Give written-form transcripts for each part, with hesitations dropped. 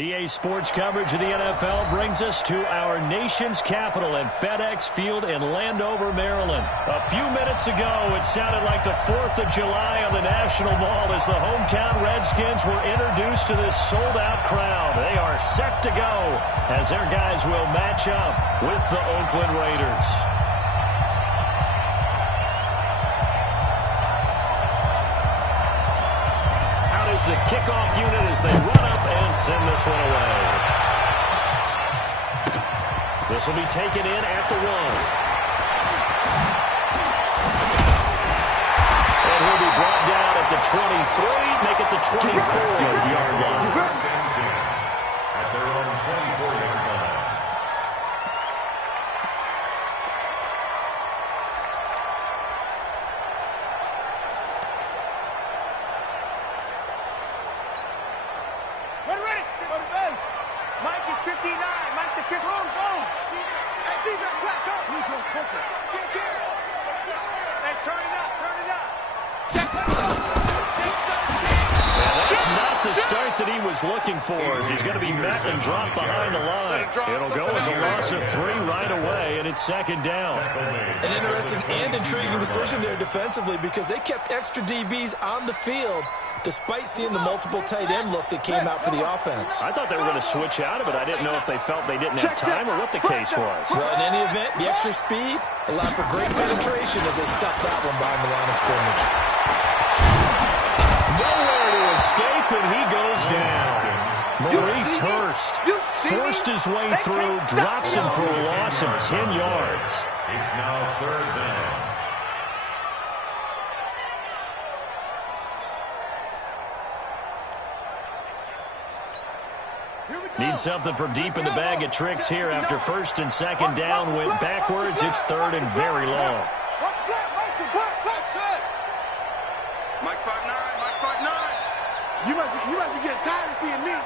EA Sports coverage of the NFL brings us to our nation's capital at FedEx Field in Landover, Maryland. A few minutes ago, it sounded like the 4th of July on the National Mall as the hometown Redskins were introduced to this sold-out crowd. They are set to go as their guys will match up with the Oakland Raiders. The kickoff unit as they run up and send this one away. This will be taken in at the 1. And he'll be brought down at the 23, make it the 24-yard line. At their own 24-yard line. That he was looking for as he's going to be met and dropped behind the line. It'll go as a loss of 3 right away, and it's 2nd down. An interesting and intriguing decision there defensively because they kept extra DBs on the field despite seeing the multiple tight end look that came out for the offense. I thought they were going to switch out of it. I didn't know if they felt they didn't have time or what the case was. Well, in any event, the extra speed allowed for great penetration as they stuffed that one behind the line of scrimmage. Nowhere to escape, and he goes down. Maurice Hurst forced his way through, drops him for a loss of 10 yards. It's now 3rd down. Need something from deep in the bag of tricks here after 1st and 2nd down went backwards. It's 3rd and very long. You must be getting tired of seeing me.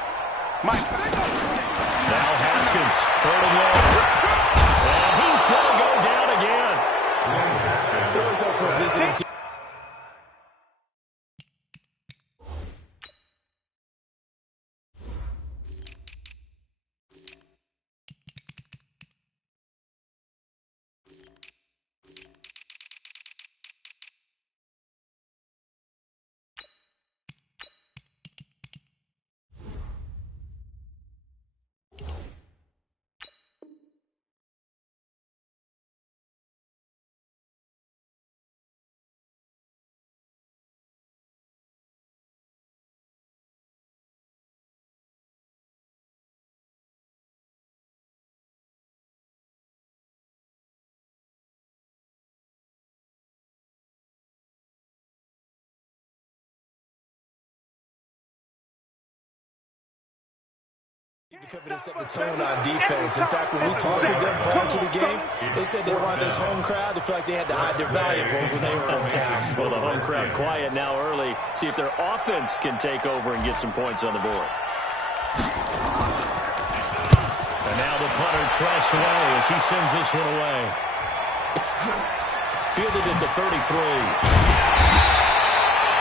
Mike. Now Haskins, 3rd and long. And he's going to go down again. It was also a visiting team. Because it set the tone on defense. In fact, when we talked to them prior to the game, they said they wanted this home crowd to feel like they had to hide their valuables when they were in town. Well, the home crowd quiet now early. See if their offense can take over and get some points on the board. And now the punter trusts away as he sends this one away. Fielded at the 33.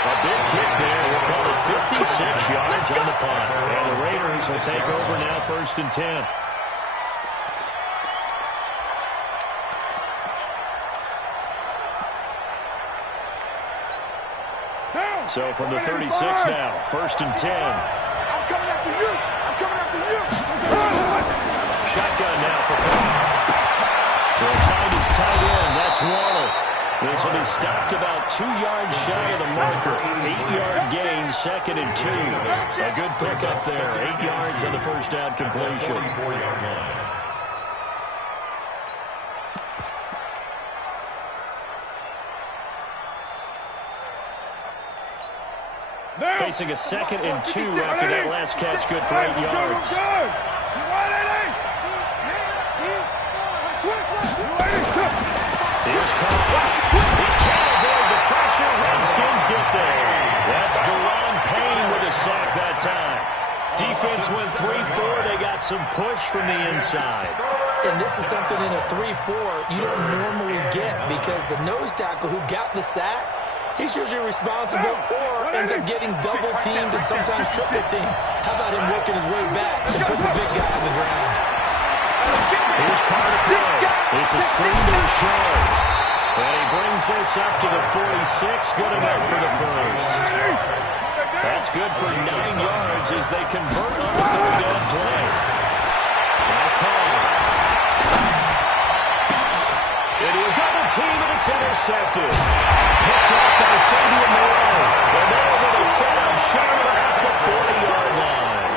A big kick there. We'll call it 56 yards on the punt. And the Raiders will take over now 1st and 10. So from the 36 now, 1st and 10. I'm coming after you. I'm coming after you. Shotgun now for Powell. They'll find his tight end. That's Waller. This will be stopped about 2 yards shy of the marker. 8-yard gain, 2nd and 2. A good pickup there. 8 yards on the first down completion. Facing a 2nd and 2 after that last catch, good for 8 yards. Here's Carr. He can't avoid the pressure. Redskins get there. That's Deron Payne with a sack that time. Defense went 3-4. They got some push from the inside. And this is something in a 3-4 you don't normally get because the nose tackle who got the sack He's usually responsible or ends up getting double-teamed and sometimes triple-teamed. How about him working his way back and putting the big guy on the ground? Here's Carr to throw. It's a screen to the shoulder. And he brings this up to the 46. Good enough for the first. That's good for 9 yards as they convert on the third down play. Now Carr. Into a double team, and it's intercepted. Picked off by Fabian Moreau. And they're able to set up Sherman at the 40-yard line.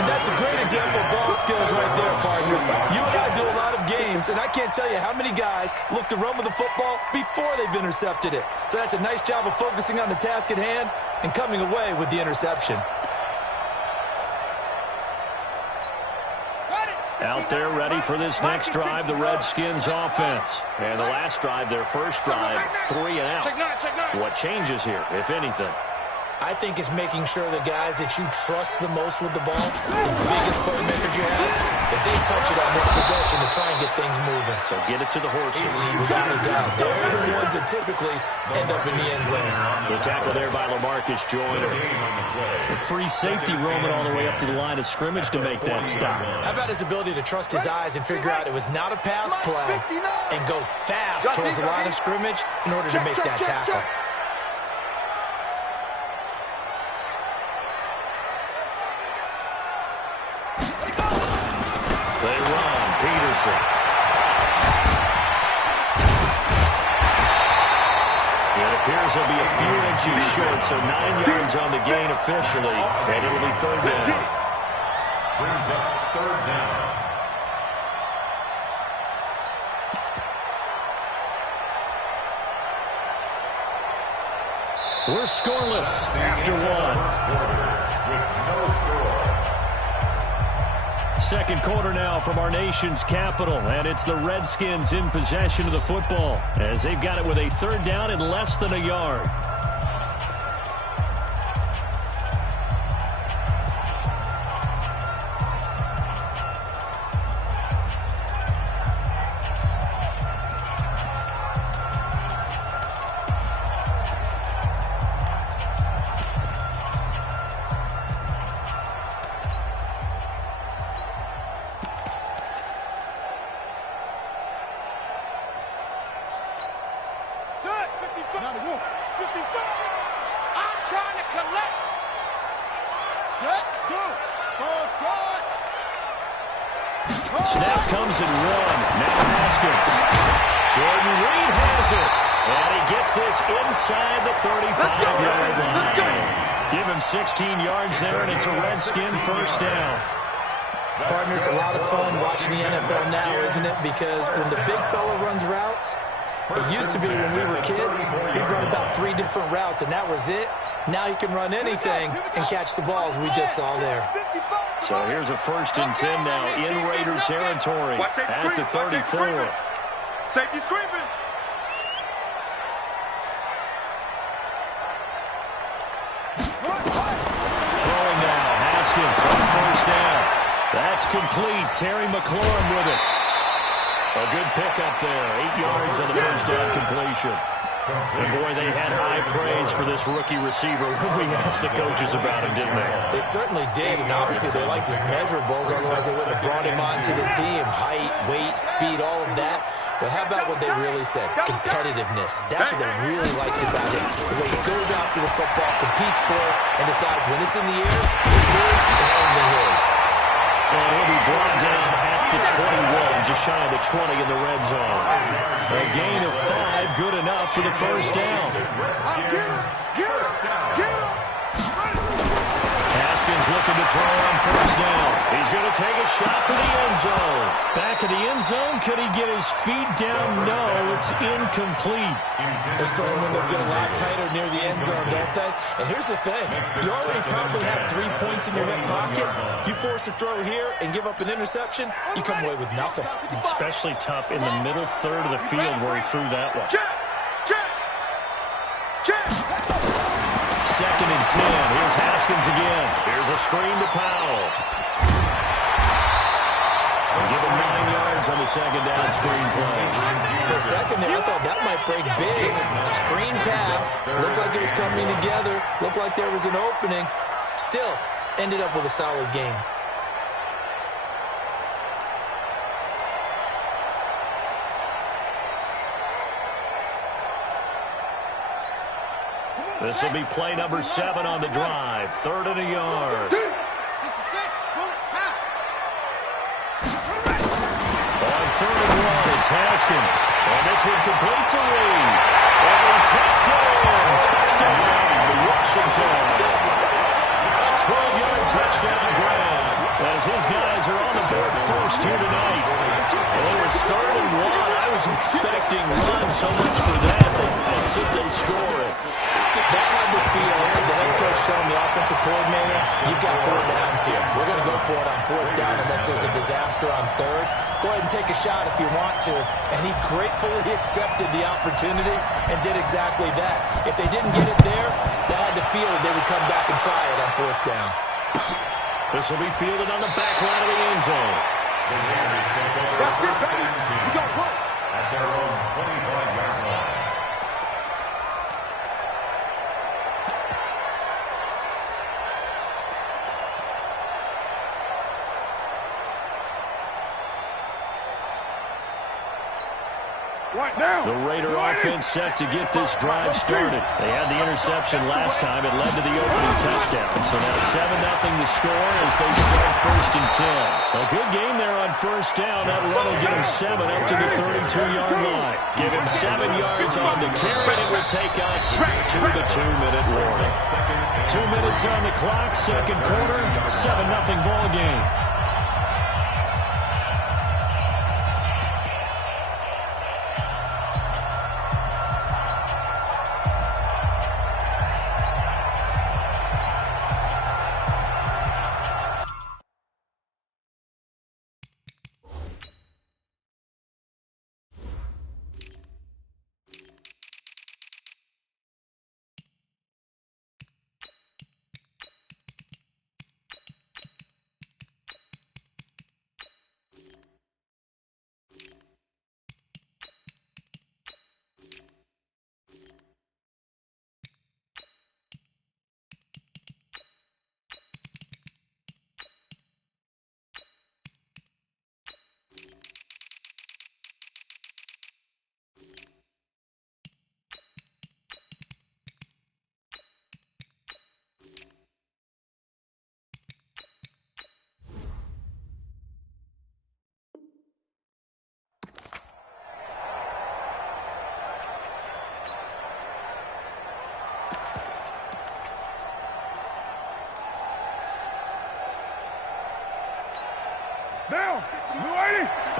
And that's a great example of ball skills right there, partner. You and I do a lot of games, and I can't tell you how many guys look to run with the football before they've intercepted it. So that's a nice job of focusing on the task at hand and coming away with the interception. Out there ready for this next drive, the Redskins offense. And the last drive, their first drive, 3 and out. What changes here, if anything? I think it's making sure the guys that you trust the most with the ball, the biggest playmakers you have, that they touch it on this possession to try and get things moving. So get it to the horses. Without a doubt. They're the ones that typically end up in the end zone. The tackle there by LaMarcus Joyner. A free safety roaming all the way up to the line of scrimmage to make that stop. How about his ability to trust his eyes and figure out it was not a pass play and go fast towards the line of scrimmage in order to make that tackle? They run. Peterson. It appears he'll be a few inches short, so 9 yards on the gain officially, and it'll be third down. Brings up third down. We're scoreless after one. With no score. Second quarter now from our nation's capital, and it's the Redskins in possession of the football as they've got it with a third down and less than a yard. Snap comes in one. Now Haskins. Jordan Reed has it. And he gets this inside the 35-yard line. Give him 16 yards there, and it's a Redskin first down. Partners, a lot of fun watching the NFL now, isn't it? Because when the big fella runs routes, it used to be when we were kids, he'd run about 3 different routes, and that was it. Now he can run anything and catch the balls we just saw there. So here's a 1st and 10 now in Raider territory at the 34. Safety screaming. Throwing now, Haskins on 1st down. That's complete. Terry McLaurin with it. A good pickup there. 8 yards on the 1st down completion. And boy, they had high praise for this rookie receiver when we asked the coaches about him, didn't they? They certainly did, and obviously they liked his measurables, otherwise they wouldn't have brought him onto the team. Height, weight, speed, all of that. But how about what they really said? Competitiveness. That's what they really liked about him. The way he goes after the football, competes for it, and decides when it's in the air, it's his and only his. And he'll be brought down at the 21, just shy of the 20 in the red zone. A gain of 5, good enough for the first down. Haskins looking to throw on 1st down. He's going to take a shot for the end zone. Back of the end zone, could he get his feet down? No, it's incomplete. Those throwing windows get a lot tighter near the end zone, don't they? And here's the thing. You already probably have 3 points in your hip pocket. You force a throw here and give up an interception, you come away with nothing. Especially tough in the middle third of the field where he threw that one. Second and 10. Here's Haskins again. Here's a screen to Powell. Give him 9 yards on the second down screen play. For a second there, I thought that might break big. Screen pass. Looked like it was coming together. Looked like there was an opening. Still, ended up with a solid game. This will be play number 7 on the drive. 3rd and a yard. On 3rd and 1, it's Haskins. And this one complete to Reed. And he takes it in. Touchdown, Washington. A 12-yard touchdown grab. As his guys are on the board first here tonight. And it was 3rd and 1. I was expecting runs so much for that. That's if they score it. That had the feel of the head coach telling the offensive coordinator, you've got 4 downs here. We're going to go for it on 4th down unless there's a disaster on 3rd. Go ahead and take a shot if you want to. And he gratefully accepted the opportunity and did exactly that. If they didn't get it there, they had the feel that they would come back and try it on 4th down. This will be fielded on the back line of the end zone. The Bears take over the first and 10 at their own 25-yard line. The Raider offense set to get this drive started. They had the interception last time. It led to the opening touchdown. So now 7-0 to score as they start 1st and 10. A good game there on 1st down. That run will get him 7 up to the 32-yard line. Give him 7 yards on the carry, and it will take us to the 2-minute warning. 2 minutes on the clock, 2nd quarter, 7-0 ball game.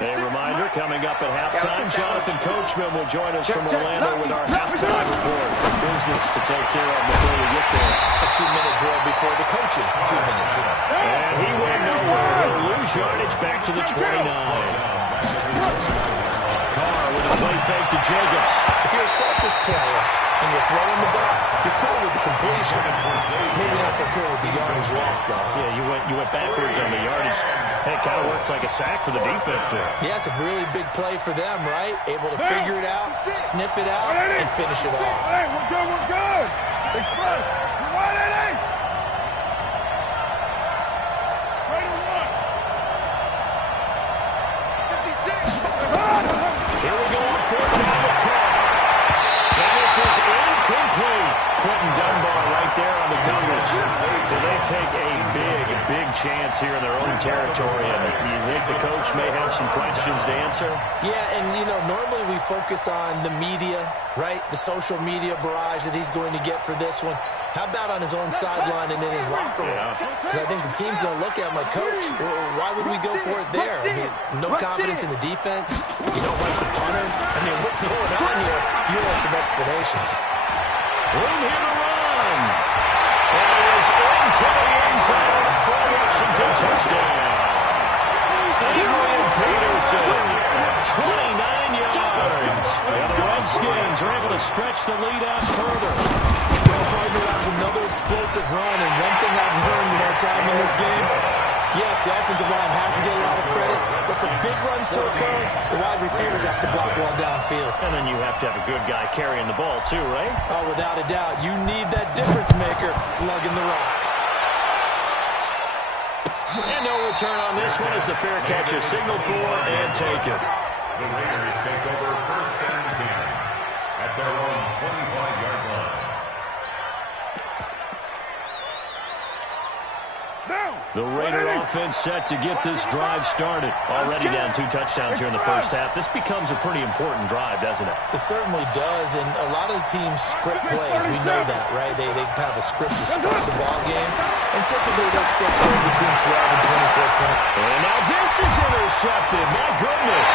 A reminder, coming up at halftime, Jonathan Coachman will join us from Orlando with our halftime report. Business to take care of before we get there. A 2-minute drill before the coaches' 2-minute drill. And he went nowhere. He'll lose yardage back to the 29. Carr with a play fake to Jacobs. If you're a selfish player and you're throwing the ball, you're cool with the completion. Maybe not so cool with the yardage loss, though. Yeah, you went backwards on the yardage. Hey, it kind of works like a sack for the defense there. Yeah, it's a really big play for them, right? Able to figure it out, sniff it out, and finish it off. Hey, we're good, we're good. Express. You're right, Eddie. Right on 1. 56. Here we go on 4th down with Carr. And this is incomplete. Quentin Dunbar right there on the coverage. So they take a big chance here in their own territory. And you think the coach may have some questions to answer? Yeah, and, you know, normally we focus on the media, right? The social media barrage that he's going to get for this one. How about on his own sideline and in his locker room? Because I think the team's going to look at him like, Coach, why would we go for it there? I mean, no confidence in the defense. You don't like the punter. I mean, what's going on here? You want some explanations. Room here to run. And it was into the end zone for Washington touchdown. Adrian Peterson, 29 yards. And the Redskins are able to stretch the lead out further. Well, partner, that was another explosive run, and one thing I've learned in our time in this game, Yes, the offensive line has to get a lot of credit, but for big runs to occur, the wide receivers have to block well downfield. And then you have to have a good guy carrying the ball too, right? Oh, without a doubt. You need that difference maker lugging the rock. And no return on this one as the fair catch is signaled for and taken. The Raiders take over 1st and 10 at their own 25-yard line. The Raider offense set to get this drive started. Already down 2 touchdowns here in the first half. This becomes a pretty important drive, doesn't it? It certainly does, and a lot of the teams script plays. We know that, right? They have a script to start the ball game, and typically those scripts go between 12 and 24-20. And now this is intercepted. My goodness.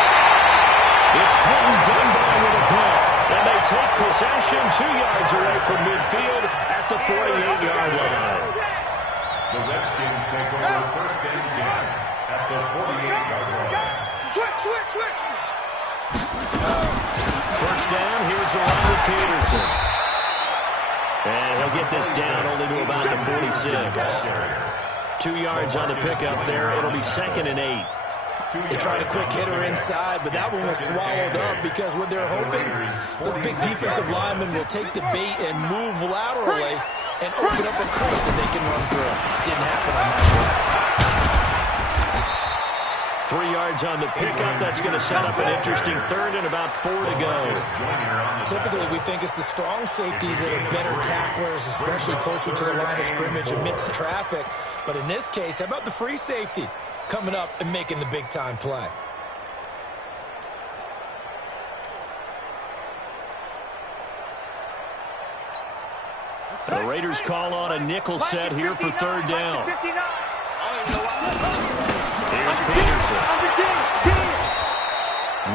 It's Clinton Dunbar with a punt, and they take possession 2 yards away from midfield at the 48-yard line. The Redskins take over 1st and 10 at the 48-yard line. Switch. First down, here's Orlando Peterson. And he'll get this down only to about the 46. 2 yards on the pickup there. It'll be 2nd and 8. They tried a quick hitter inside, but that one was swallowed up because what they're hoping, those big defensive linemen will take the bait and move laterally and open up a crease that they can run through. Didn't happen on that one. 3 yards on the pickup. That's going to set up an interesting 3rd and about 4 to go. Typically, we think it's the strong safeties that are better tacklers, especially closer to the line of scrimmage amidst traffic. But in this case, how about the free safety coming up and making the big-time play? The Raiders call on a nickel set here for 3rd down. Here's Peterson.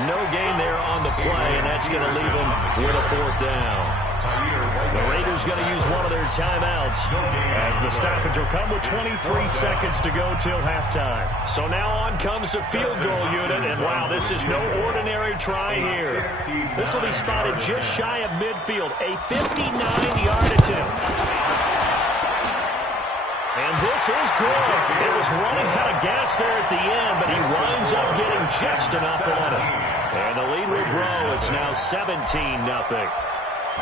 No gain there on the play, and that's going to leave him with a 4th down. The Raiders going to use one of their timeouts as the stoppage will come with 23 seconds to go till halftime. So now on comes the field goal unit, and wow, this is no ordinary try here. This will be spotted just shy of midfield, a 59-yard attempt. And this is good. It was running out of gas there at the end, but he winds up getting just enough on it. And the lead will grow. It's now 17-0.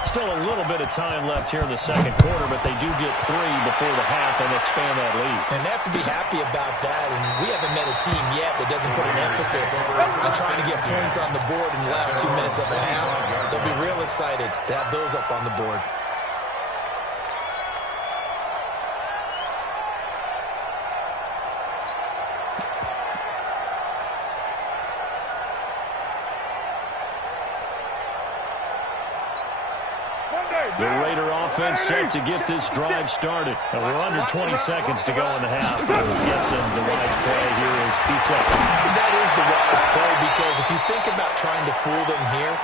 Still a little bit of time left here in the 2nd quarter, but they do get 3 before the half and expand that lead. And they have to be happy about that, and we haven't met a team yet that doesn't put an emphasis on trying to get points on the board in the last 2 minutes of the half. They'll be real excited to have those up on the board. The Raider offense set to get this drive started. And we're under 20 seconds to go in the half. I'm guessing the wise play here is be safe. That is the wise play because if you think about trying to fool them here,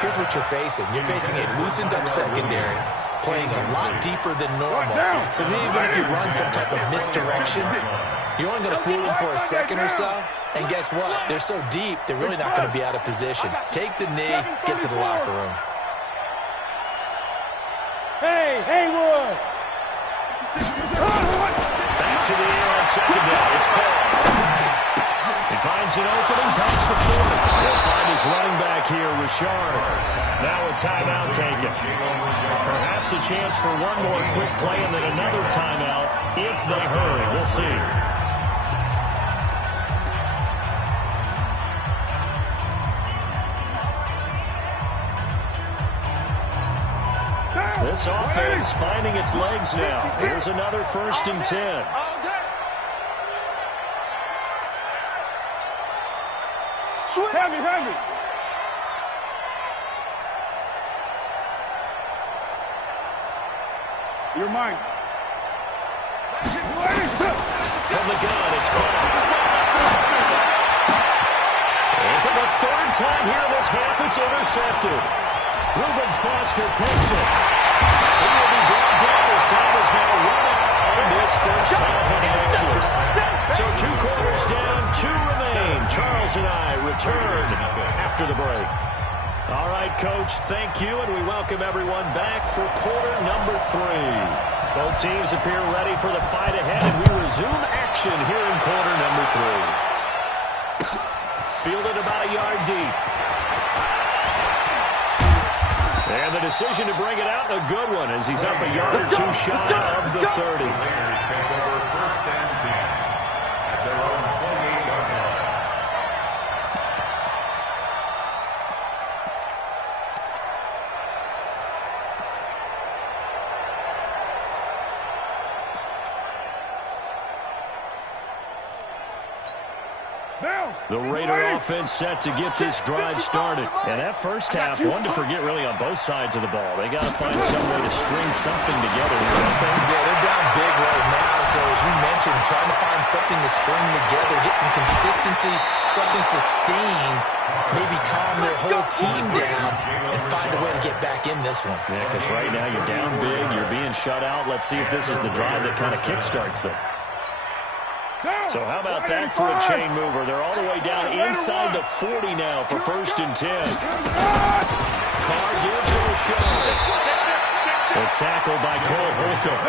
here's what you're facing. You're facing a loosened up secondary, playing a lot deeper than normal. So even if you run some type of misdirection, you're only going to fool them for a second or so. And guess what? They're so deep, they're really not going to be out of position. Take the knee, get to the locker room. Hey, Haywood! Back to the air on 2nd down. It's called. He finds an opening past the 40. He'll find his running back here, Richard. Now a timeout taken. Perhaps a chance for one more quick play and then another timeout if they hurry. We'll see. This offense finding its legs now. Here's another 1st and 10. Heavy. You're mine. From the gun, it's caught. And for the 3rd time here in this half, it's intercepted. Reuben Foster picks it. He will be brought down as time is now run out in this first half of action. So 2 quarters down, 2 remain. Charles and I return after the break. All right, Coach, thank you, and we welcome everyone back for quarter number 3. Both teams appear ready for the fight ahead, and we resume action here in quarter number 3. Fielded about a yard deep. And the decision to bring it out, a good one, as he's up a yard or two shy of the 30. The Raiders take over 1st and 10 at their own 28-yard line. The Raider offense set to get this drive started. And that first half, one to forget really on both sides of the ball. They got to find some way to string something together here, don't they? Yeah, they're down big right now. So as you mentioned, trying to find something to string together, get some consistency, something sustained, maybe calm their whole team down and find a way to get back in this one. Yeah, because right now you're down big, you're being shut out. Let's see if this is the drive that kind of kickstarts them. So how about that for a chain mover? They're all the way down inside the 40 now for 1st and 10. Carr gives it a shot. The tackle by Cole Holcomb.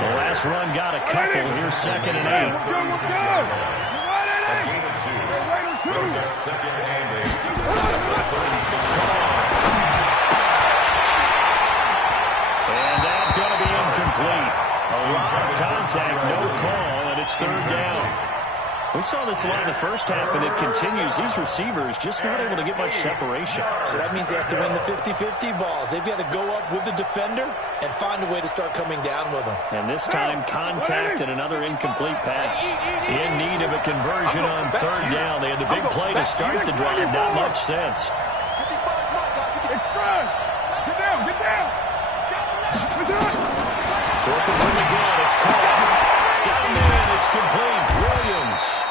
The last run got a couple. Here's 2nd and 8. And that's going to be incomplete. A lot of contact, no call, and it's 3rd down. We saw this a lot in the first half, and it continues. These receivers just not able to get much separation. So that means they have to win the 50-50 balls. They've got to go up with the defender and find a way to start coming down with them. And this time, contact and another incomplete pass. In need of a conversion on 3rd down. They had the big play to start the drive. Not much sense. Get down, get down. Working from the gun, it's caught. Got him in, it's complete. Williams.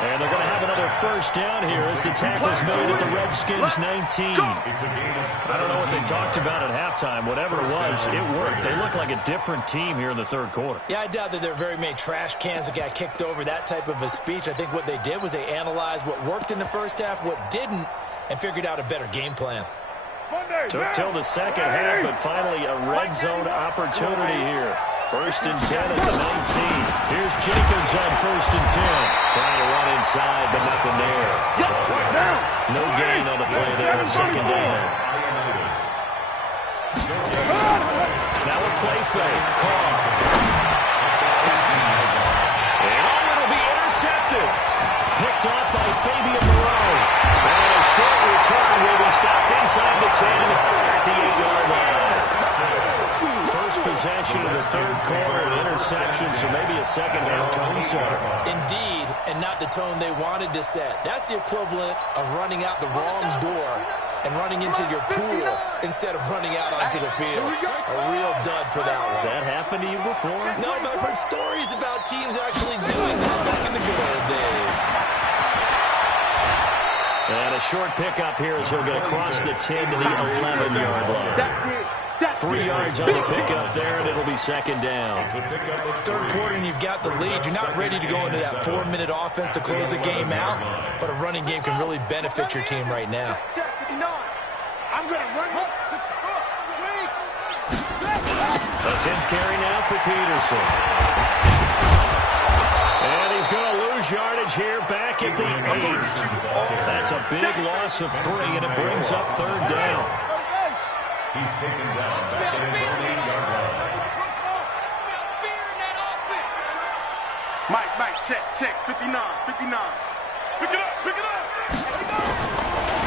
And they're going to have another 1st down here as the tackle's made at the Redskins 19. I don't know what they talked about at halftime. Whatever it was, it worked. They look like a different team here in the 3rd quarter. Yeah, I doubt that there are very many trash cans that got kicked over, that type of a speech. I think what they did was they analyzed what worked in the first half, what didn't, and figured out a better game plan. Took till the 2nd half, but finally a red zone opportunity here. 1st and 10 at the 19. Here's Jacobs on 1st and 10. Trying to run inside, but nothing there. No gain on the play there. 2nd down. Now a play fake. Carr. And it'll be intercepted. Picked off by Fabian Moreau. And a short return will be stopped inside the 10 at the 8-yard line. First possession of the 3rd quarter, an interception, so maybe a 2nd half tone setter. Indeed, and not the tone they wanted to set. That's the equivalent of running out the wrong door and running into your pool instead of running out onto the field. A real dud for that one. Has that happened to you before? No, but I've heard stories about teams actually doing that back in the good old days. And a short pickup here as he'll get across the 10 to the 11-yard line. 3 yards on the pickup there, and it'll be 2nd down. 3rd quarter, and you've got the lead. You're not ready to go into that 4-minute offense to close the game out, but a running game can really benefit your team right now. I'm going to run up. A 10th carry now for Peterson. And he's going to lose yardage here back at the 8. That's a big loss of 3, and it brings up 3rd down. He's taken down back at his own 8-yard line. Mike, check. 59. Pick it up.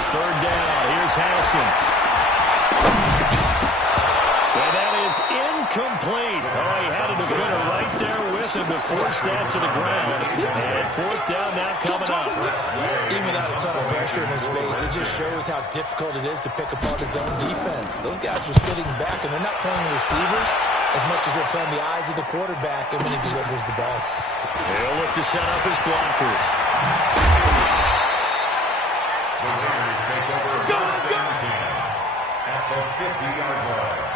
3rd down. Here's Haskins. And that is incomplete. Oh, he had a defender right there with him to force that to the ground. And 4th down now coming up. Even without a ton of pressure in his face, it just shows how difficult it is to pick apart his own defense. Those guys are sitting back, and they're not playing receivers as much as they're playing the eyes of the quarterback and when he delivers the ball. He'll look to set up his blockers. The Raiders take over 1st and 10 at the 50-yard line.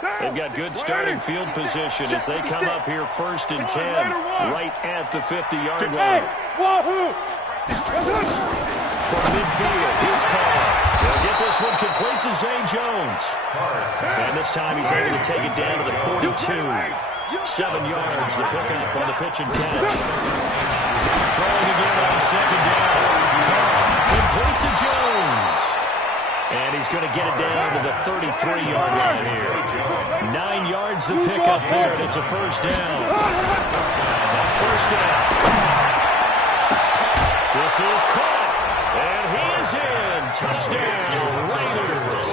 They've got good starting field position as they come up here 1st and 10, right at the 50-yard line. From midfield, here's Carr. They'll get this one complete to Zay Jones. And this time he's able to take it down to the 42. 7 yards, the pickup on the pitch and catch. Throwing again on 2nd down. Carr, complete to Jones. And he's going to get it down to the 33-yard line here. 9 yards the pickup there, and it's a 1st down. And 1st down. This is caught, and he is in. Touchdown, Raiders.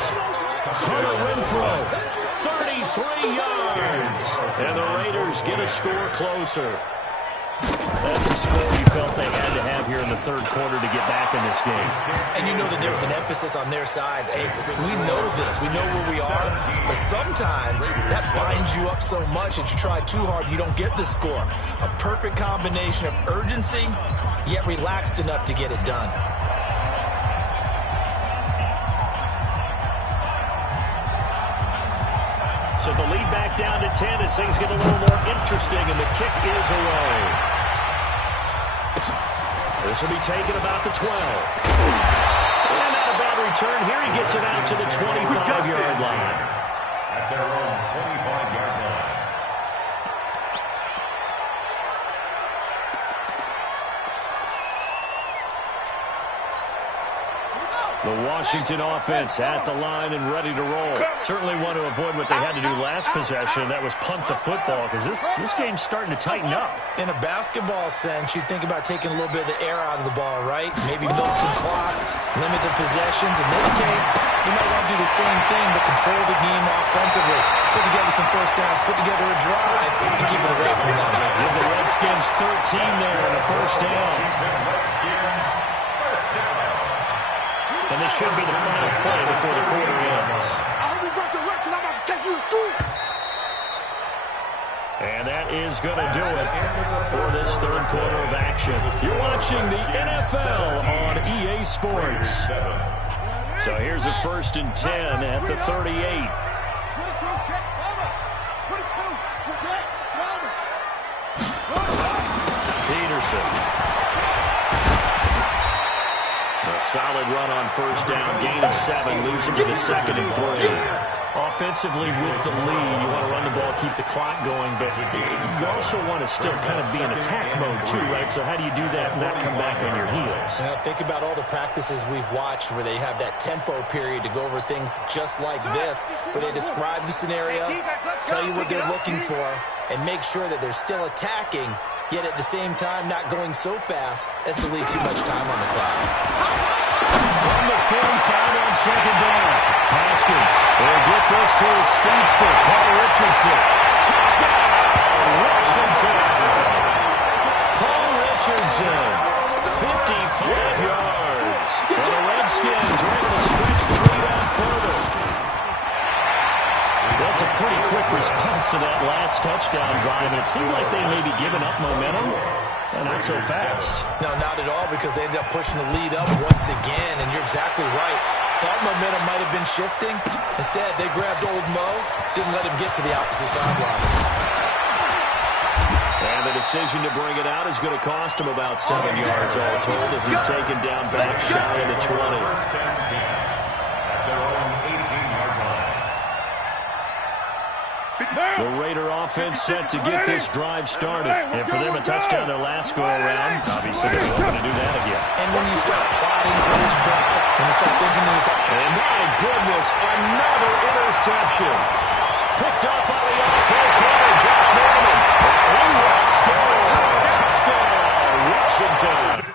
Hunter Renfrow, 33 yards. And the Raiders get a score closer. That's the score you felt they had to have here in the 3rd quarter to get back in this game. And you know that there was an emphasis on their side. Hey, we know this. We know where we are. But sometimes that binds you up so much that you try too hard, you don't get the score. A perfect combination of urgency, yet relaxed enough to get it done. So the lead back down to 10 as things get a little more interesting, and the kick is away. This will be taken about the 12. And not a bad return. Here he gets it out to the 25-yard line. At their own 25-yard line. The Washington offense at the line and ready to roll. Certainly want to avoid what they had to do last possession. That was punt the football, because this game's starting to tighten up. In a basketball sense, you think about taking a little bit of the air out of the ball, right? Maybe milk some clock, limit the possessions. In this case, you might want to do the same thing, but control the game offensively. Put together some 1st downs, put together a drive, and keep it away from them. Give the Redskins 13 there and a 1st down. And this should be the final play before the quarter ends. I hope you brought your rest, because I'm about to take you to school. And that is going to do it for this 3rd quarter of action. You're watching the NFL on EA Sports. So here's a 1st and 10 at the 38. Peterson. A solid run on 1st down, gain of 7, leaves him to the 2nd and 3. Offensively with the lead, you want to run the ball, keep the clock going, but you also want to still kind of be in attack mode too, right? So how do you do that and not come back on your heels? Now, think about all the practices we've watched where they have that tempo period to go over things just like this, where they describe the scenario, tell you what they're looking for, and make sure that they're still attacking, yet at the same time not going so fast as to leave too much time on the clock. From the 45 on 2nd down. Haskins will get this to his speedster, Paul Richardson. Touchdown, Washington. Paul Richardson, 55 yards. And the Redskins are able to stretch the lead out further. That's a pretty quick response to that last touchdown drive. It seemed like they may be giving up momentum. Not so fast. No, not at all, because they ended up pushing the lead up once again, and you're exactly right. Thought momentum might have been shifting. Instead, they grabbed old Mo, didn't let him get to the opposite sideline. And the decision to bring it out is going to cost him about 7 yards all told as he's taken down back shy of the 20. At their own 18-yard line. The Raider offense set to get this drive started. And for them, a touchdown their last go-around. Obviously, they're hoping to do that again. And when you start plotting for this drive, when you start thinking to yourself, and my goodness, another interception. Picked up by the off-field corner, Josh Norman. He will score. Touchdown, Washington.